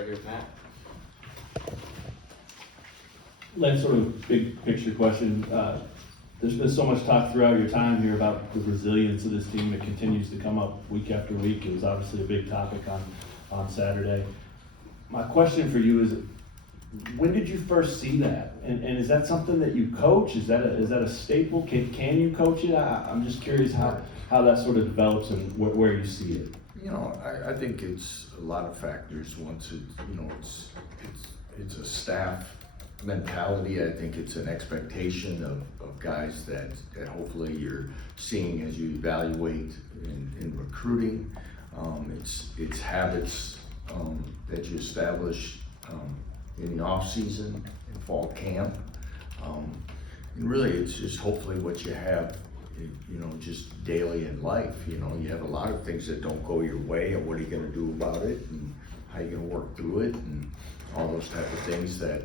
start here with Matt. Lance, sort of big picture question. There's been so much talk throughout your time here about the resilience of this team. It continues to come up week after week. It was obviously a big topic on Saturday. My question for you is, when did you first see that? And is that something that you coach? Is that a staple? Can you coach it? I'm just curious how that sort of develops and where you see it. You know, I think it's a lot of factors. Once it, you know, it's a staff mentality. I think it's an expectation of guys that hopefully you're seeing as you evaluate in recruiting. It's habits that you establish in the off season, in fall camp, and really it's just hopefully what you have, you know, just daily in life. You know, you have a lot of things that don't go your way, and what are you going to do about it, and how you going to work through it, and all those type of things that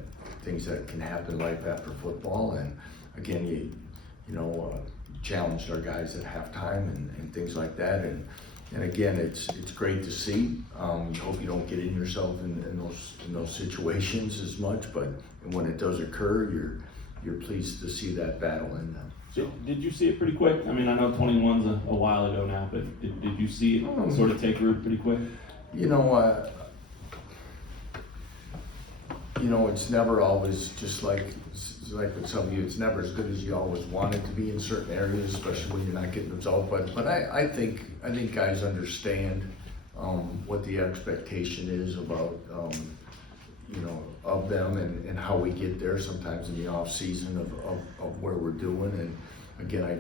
can happen in life after football. And again, you know, challenged our guys at halftime and things like that. And again, it's great to see. You hope you don't get in yourself in those situations as much, but when it does occur, you're pleased to see that battle in them. So, did you see it pretty quick? I mean, I know 21's a while ago now, but did you see it sort of take root pretty quick? You know, it's never always just like with some of you, it's never as good as you always want it to be in certain areas, especially when you're not getting the result. But I think guys understand what the expectation is about you know, of them and how we get there sometimes in the off season of where we're doing. And again, I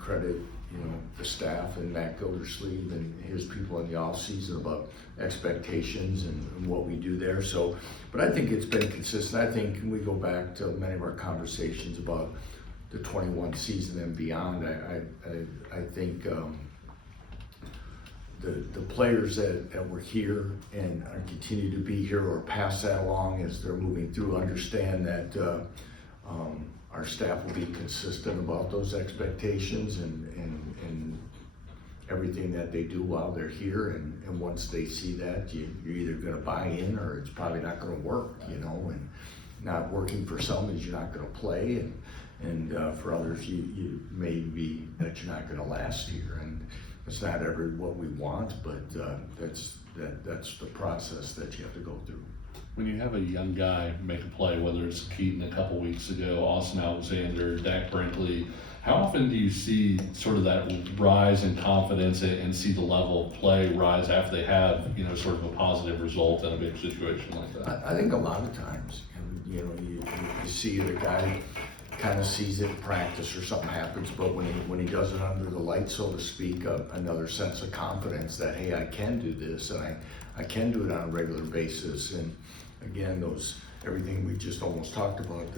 credit, you know, the staff and Matt Gildersleeve and his people in the off season about expectations and what we do there. So, but I think it's been consistent. I think we go back to many of our conversations about the 21 season and beyond. I think the players that were here and continue to be here or pass that along as they're moving through understand that our staff will be consistent about those expectations and everything that they do while they're here. And once they see that, you're either going to buy in or it's probably not going to work, you know. And not working for some is you're not going to play, and for others you may be that you're not going to last here. And it's not ever what we want, but that's the process that you have to go through. When you have a young guy make a play, whether it's Keaton a couple weeks ago, Austin Alexander, Dak Brinkley, how often do you see sort of that rise in confidence and see the level of play rise after they have, you know, sort of a positive result in a big situation like that? I think a lot of times, you know, you see the guy kind of sees it in practice or something happens, but when he does it under the light, so to speak, another sense of confidence that, hey, I can do this and I can do it on a regular basis. And again, everything we just almost talked about,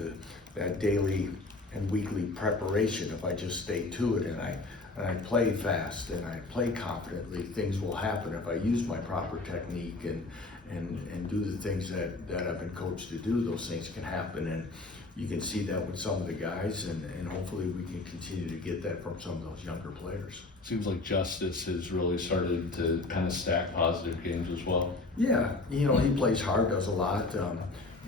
that daily and weekly preparation, if I just stay to it and I play fast and I play confidently, things will happen. If I use my proper technique and do the things that I've been coached to do, those things can happen. And you can see that with some of the guys, and hopefully we can continue to get that from some of those younger players. Seems like Justice has really started to kind of stack positive games as well. Yeah, you know, he plays hard, does a lot.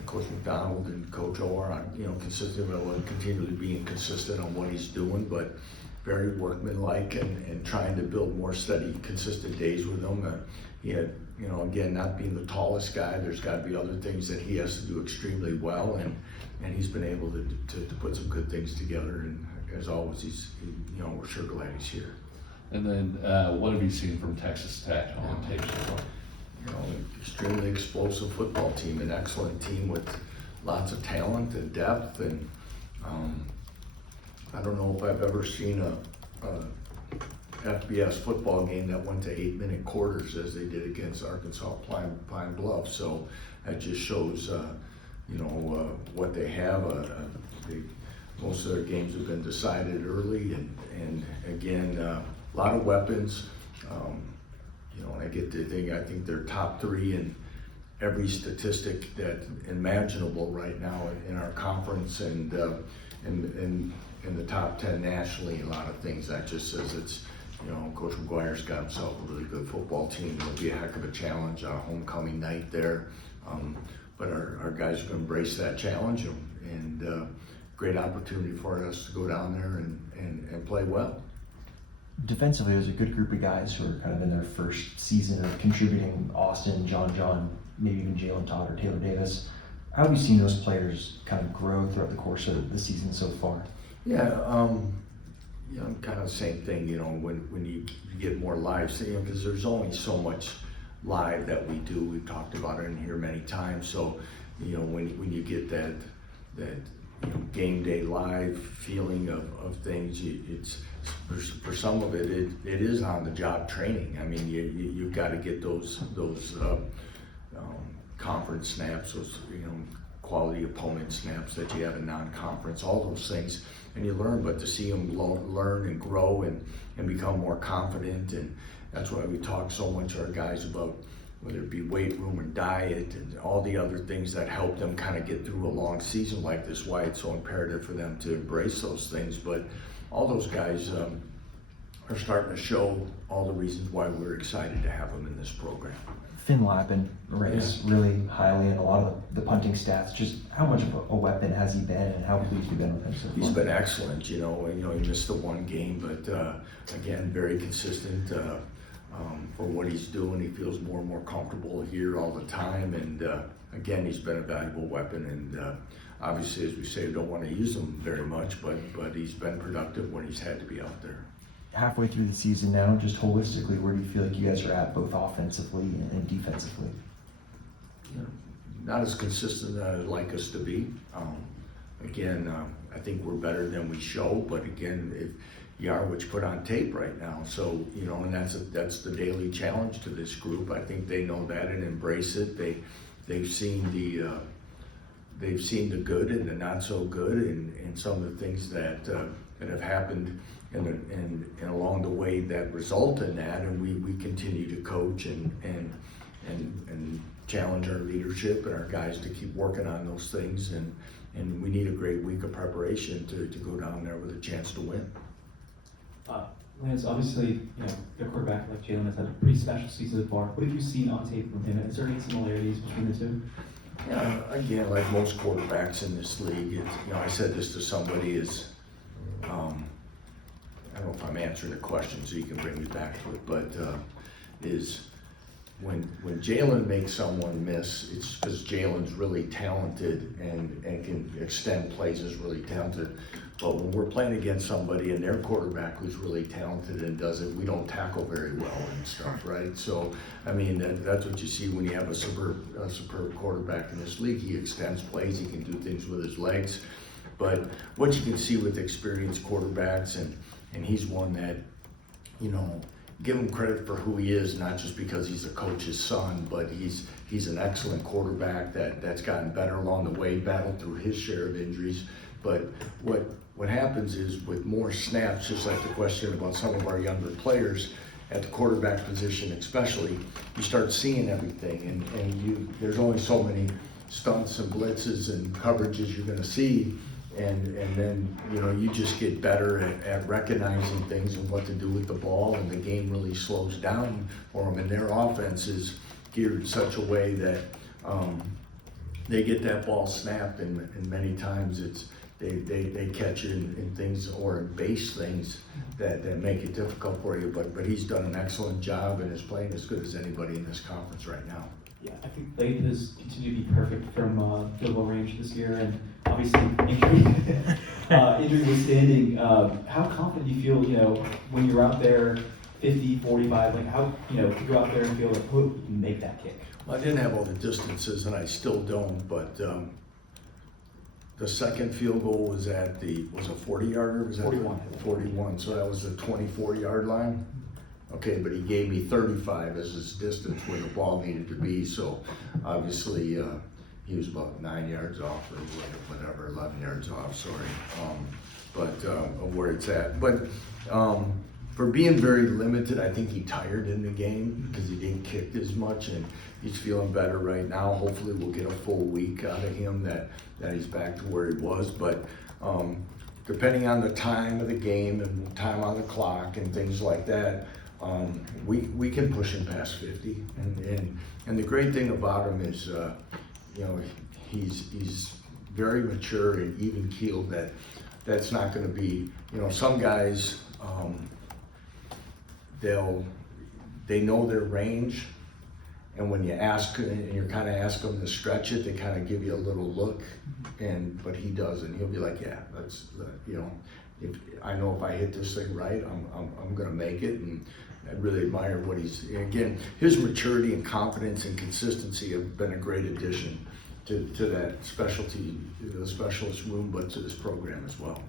Coach McDonald and Coach Orr are, you know, consistent and continually being consistent on what he's doing, but very workmanlike and trying to build more steady, consistent days with them. He had, you know, again, not being the tallest guy, there's got to be other things that he has to do extremely well, and he's been able to put some good things together. And as always, you know, we're sure glad he's here. And then, what have you seen from Texas Tech on tape so far? You know, extremely explosive football team, an excellent team with lots of talent and depth. And I don't know if I've ever seen a FBS football game that went to 8-minute quarters as they did against Arkansas Pine Bluff. So that just shows, you know, what they have. Most of their games have been decided early, and again, a lot of weapons. You know, and I get to think, I think they're top 3 in every statistic that imaginable right now in our conference, and in the top 10 nationally. A lot of things that just says it's, you know, Coach McGuire's got himself a really good football team. It'll be a heck of a challenge on homecoming night there. But our guys are going to embrace that challenge, and great opportunity for us to go down there and play well. Defensively, there's a good group of guys who are kind of in their first season of contributing. Austin, John, maybe even Jalen Todd or Taylor Davis. How have you seen those players kind of grow throughout the course of the season so far? Yeah, kind of the same thing, when you get more live, because there's only so much live that we do. We've talked about it in here many times. So, when you get that game day live feeling of things, it's for some of it is on the job training. I mean, you've got to get those conference snaps, those quality opponent snaps that you have in non-conference, all those things, and you learn. But to see them learn and grow and become more confident, and that's why we talk so much to our guys about whether it be weight room and diet and all the other things that help them kind of get through a long season like this, why it's so imperative for them to embrace those things. But all those guys are starting to show all the reasons why we're excited to have them in this program. Finn Lappin ranks really highly in a lot of the punting stats. Just how much of a weapon has he been, and how pleased you've been with him so far? He's been excellent, he missed the one game, but again, very consistent for what he's doing. He feels more and more comfortable here all the time, and again, he's been a valuable weapon, and obviously, as we say, we don't want to use him very much, but he's been productive when he's had to be out there. Halfway through the season now, just holistically, where do you feel like you guys are at, both offensively and defensively? Not as consistent as I'd like us to be. Again, I think we're better than we show, but again, you are what you put on tape right now. So, and that's the daily challenge to this group. I think they know that and embrace it. They've seen the good and the not so good, and some of the things that have happened and along the way that result in that, and we continue to coach and challenge our leadership and our guys to keep working on those things, and we need a great week of preparation to go down there with a chance to win. Lance, obviously, your quarterback like Jalen has had a pretty special season so far. What have you seen on tape from him? Is there any similarities between the two? Yeah, again, like most quarterbacks in this league, I said this to somebody, I don't know if I'm answering the question, so you can bring me back to it, but is when Jalen makes someone miss, it's because Jalen's really talented and can extend plays, is really talented. But when we're playing against somebody and their quarterback who's really talented and does it, we don't tackle very well and stuff, right? So, I mean, that's what you see when you have a superb quarterback in this league. He extends plays, he can do things with his legs. But what you can see with experienced quarterbacks, and he's one that, give him credit for who he is, not just because he's a coach's son, but he's an excellent quarterback that's gotten better along the way, battled through his share of injuries. But what happens is with more snaps, just like the question about some of our younger players at the quarterback position especially, you start seeing everything, and there's only so many stunts and blitzes and coverages you're going to see. And then, you just get better at recognizing things and what to do with the ball, and the game really slows down for them. And their offense is geared in such a way that they get that ball snapped, and many times they catch it in things or in base things that make it difficult for you. But he's done an excellent job and is playing as good as anybody in this conference right now. Yeah, I think Leipold has continued to be perfect from field goal range this year, and obviously injury withstanding. How confident do you feel, when you're out there 50, 45, like how, to go out there and feel like, oh, you can make that kick? Well, I didn't have all the distances, and I still don't, but the second field goal was was a 40-yarder? Was that 41. 41, so that was the 24-yard line? Okay, but he gave me 35 as his distance where the ball needed to be, so obviously he was about 9 yards off or whatever, 11 yards off, sorry, of where it's at. But for being very limited, I think he tired in the game because he didn't kick as much, and he's feeling better right now. Hopefully we'll get a full week out of him that he's back to where he was. But depending on the time of the game and time on the clock and things like that, we can push him past 50. And the great thing about him is you know, he's very mature and even keeled. That's not going to be, you know, some guys, they know their range, and when you ask and you're kind of ask them to stretch it, they kind of give you a little look, but he doesn't. He'll be like, yeah, that's you know, if I know if I hit this thing right, I'm going to make it. And I really admire what again, his maturity and confidence and consistency have been a great addition to that specialty, the specialist room, but to this program as well.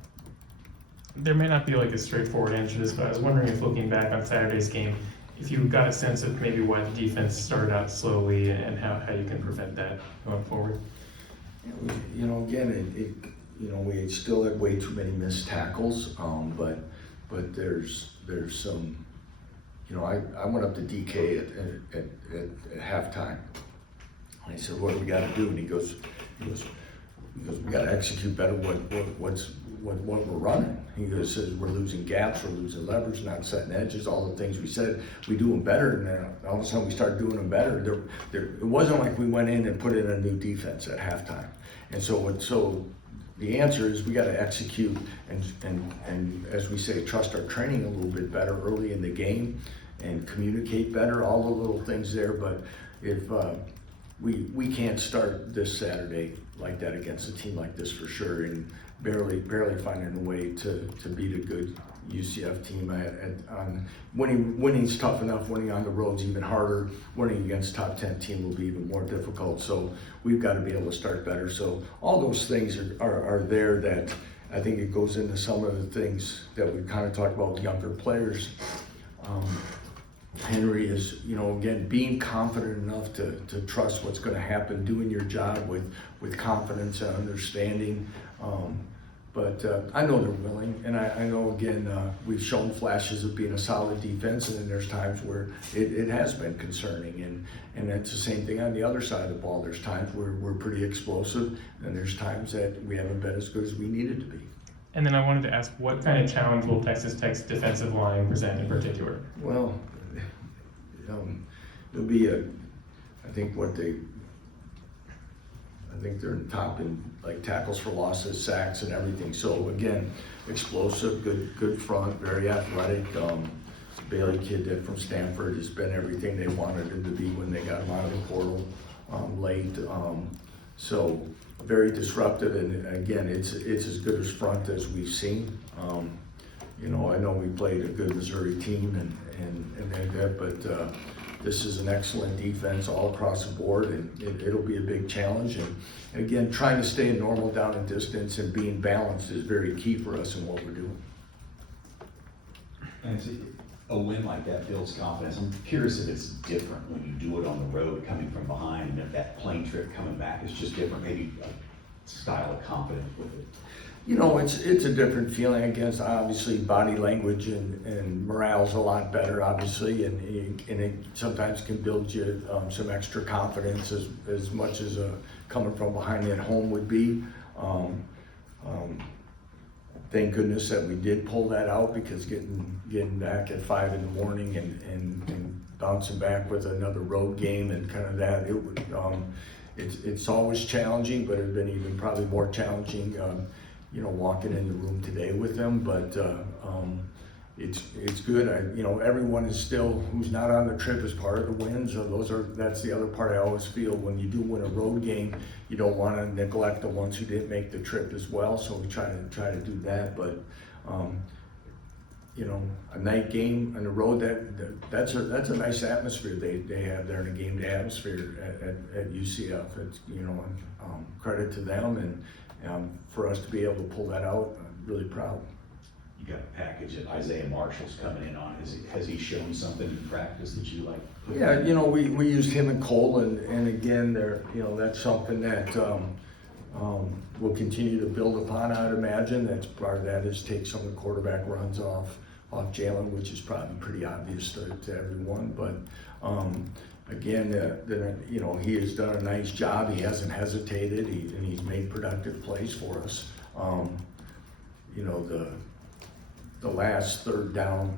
There may not be like a straightforward answer to this, but I was wondering if looking back on Saturday's game, if you got a sense of maybe why the defense started out slowly and how you can prevent that going forward. You know, again, you know, we still had way too many missed tackles, but there's some, you know, I went up to DK at halftime. I said, what do we got to do? And he goes, we got to execute better what we're running. He goes, says we're losing gaps, we're losing leverage, not setting edges, all the things we said we do them better. And then all of a sudden we started doing them better. It wasn't like we went in and put in a new defense at halftime. And so the answer is we got to execute and as we say, trust our training a little bit better early in the game and communicate better, all the little things there. But if we can't start this Saturday like that against a team like this for sure, and barely finding a way to beat a good UCF team. Winning's tough enough. Winning on the road's even harder. Winning against top 10 team will be even more difficult. So we've got to be able to start better. So all those things are there that I think it goes into some of the things that we kind of talked about with younger players. Henry is, you know, again, being confident enough to trust what's going to happen, doing your job with confidence and understanding. But I know they're willing, and I know, again, we've shown flashes of being a solid defense, and then there's times where it has been concerning, and it's the same thing on the other side of the ball. There's times where we're pretty explosive, and there's times that we haven't been as good as we needed to be. And then I wanted to ask, what kind of challenge will Texas Tech's defensive line present in particular? Well, it'll be I think they're in top in like tackles for losses, sacks, and everything. So again, explosive, good front, very athletic. Bailey kid that from Stanford has been everything they wanted him to be when they got him out of the portal late. So very disruptive, and again, it's as good as front as we've seen. You know, I know we played a good Missouri team and that, but this is an excellent defense all across the board, and it'll be a big challenge. And again, trying to stay in normal down and distance and being balanced is very key for us in what we're doing. And a win like that builds confidence. I'm curious if it's different when you do it on the road, coming from behind, and if that plane trip coming back is just different, maybe a style of confidence with it. You know, it's a different feeling. Against obviously body language and morale's a lot better, obviously, and it sometimes can build you some extra confidence as much as coming from behind at home would be. Thank goodness that we did pull that out, because getting back at 5 in the morning and bouncing back with another road game and kind of that, it would it's always challenging, but it'd been even probably more challenging. You know, walking in the room today with them, but it's good. You know, everyone is still who's not on the trip is part of the wins. Or that's the other part I always feel when you do win a road game. You don't want to neglect the ones who didn't make the trip as well. So we try to do that. But you know, a night game on the road that's a nice atmosphere they have there in a game day atmosphere at UCF. It's, you know, credit to them and. For us to be able to pull that out, I'm really proud. You got a package that Isaiah Marshall's coming in on. Has he shown something in practice that you like? Yeah, you know, we used him and Cole, and again, you know, that's something that we'll continue to build upon. I'd imagine that's part of that is take some of the quarterback runs off Jalen, which is probably pretty obvious to everyone, but. Again, you know, he has done a nice job. He hasn't hesitated, and he's made productive plays for us. You know, the last third down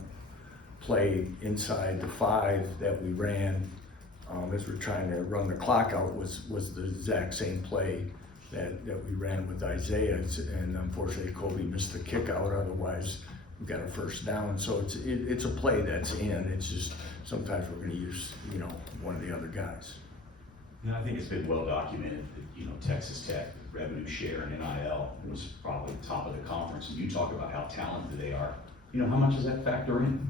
play inside the 5 that we ran, as we're trying to run the clock out, was the exact same play that we ran with Isaiah, and unfortunately Kobe missed the kick out, otherwise we got a first down. So it's a play that's in, it's just sometimes we're gonna use, one of the other guys. And I think it's been well documented that, Texas Tech revenue share and NIL was probably top of the conference, and you talk about how talented they are. How much does that factor in?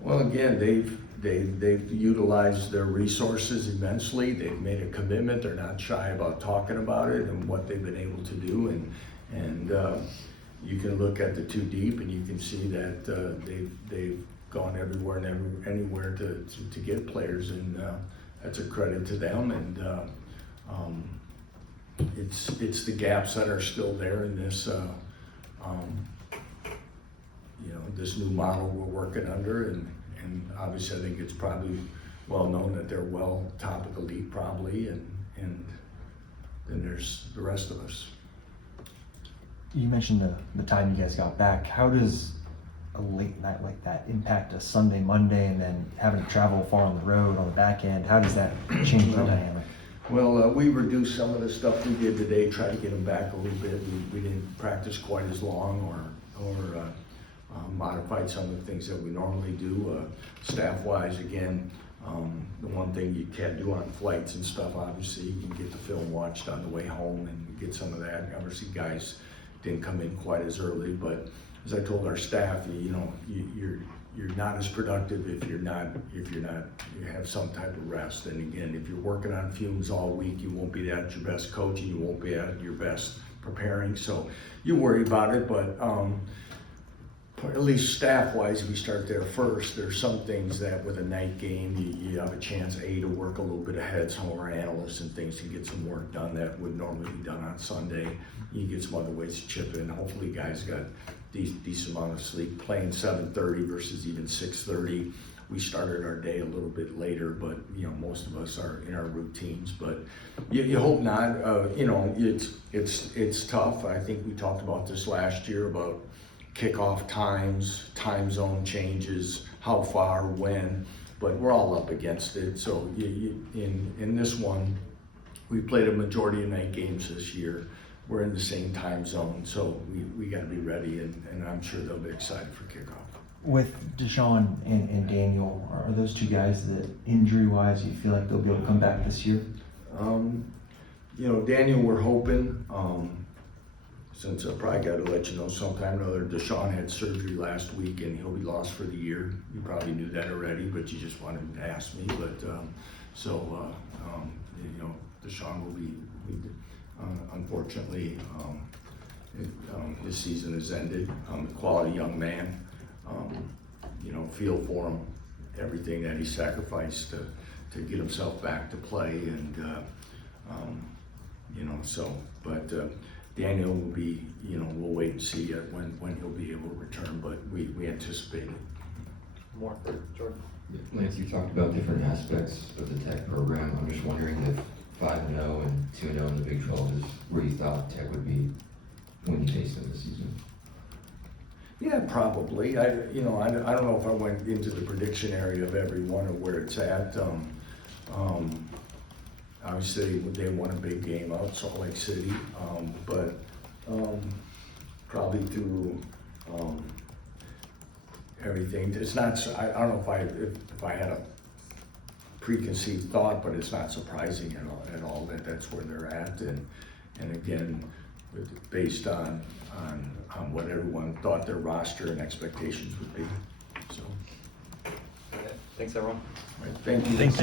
Well, again, they've utilized their resources immensely. They've made a commitment. They're not shy about talking about it and what they've been able to do. And you can look at the two deep, and you can see that they've gone everywhere and anywhere to get players, and that's a credit to them. And it's the gaps that are still there in this. This new model we're working under, and obviously I think it's probably well known that they're well top of the league probably, and then there's the rest of us. You mentioned the time you guys got back. How does a late night like that impact a Sunday, Monday, and then having to travel far on the road on the back end? How does that change the dynamic? Well, we reduced some of the stuff we did today, tried to get them back a little bit. We didn't practice quite as long, or modified some of the things that we normally do. Staff-wise, again, the one thing you can't do on flights and stuff, obviously, you can get the film watched on the way home and get some of that. Obviously, guys didn't come in quite as early, but as I told our staff, you're not as productive if you have some type of rest. And again, if you're working on fumes all week, you won't be at your best coaching, you won't be at your best preparing. So you worry about it, but at least staff-wise, if you start there first, there's some things that with a night game, you have a chance, to work a little bit ahead. Some of our analysts and things can get some work done that would normally be done on Sunday. You get some other ways to chip in. Hopefully guys got decent amount of sleep. Playing 7:30 versus even 6:30. We started our day a little bit later, but most of us are in our routines. But you hope not. It's tough. I think we talked about this last year about kickoff times, time zone changes, how far, when, but we're all up against it. So in this one, we played a majority of night games this year. We're in the same time zone, so we got to be ready, and I'm sure they'll be excited for kickoff. With Deshaun and Daniel, are those two guys that injury-wise you feel like they'll be able to come back this year? Daniel, we're hoping. Since I probably got to let you know sometime or another, Deshaun had surgery last week and he'll be lost for the year. You probably knew that already, but you just wanted to ask me. But Deshaun will be unfortunately, his season has ended. A quality young man. Feel for him, everything that he sacrificed to get himself back to play, and but Daniel will be, we'll wait and see when he'll be able to return, but we anticipate it. More for Jordan. Lance, you talked about different aspects of the Tech program. I'm just wondering if 5-0 and 2-0 in the Big 12 is where you thought Tech would be when you faced them this season. Yeah, probably. I don't know if I went into the prediction area of every one of where it's at. Obviously, they won a big game out Salt Lake City, but probably through everything. It's not. I don't know if I had a preconceived thought, but it's not surprising at all that that's where they're at, and again, based on what everyone thought their roster and expectations would be. So. Thanks, everyone. Right, thank you. Thank you.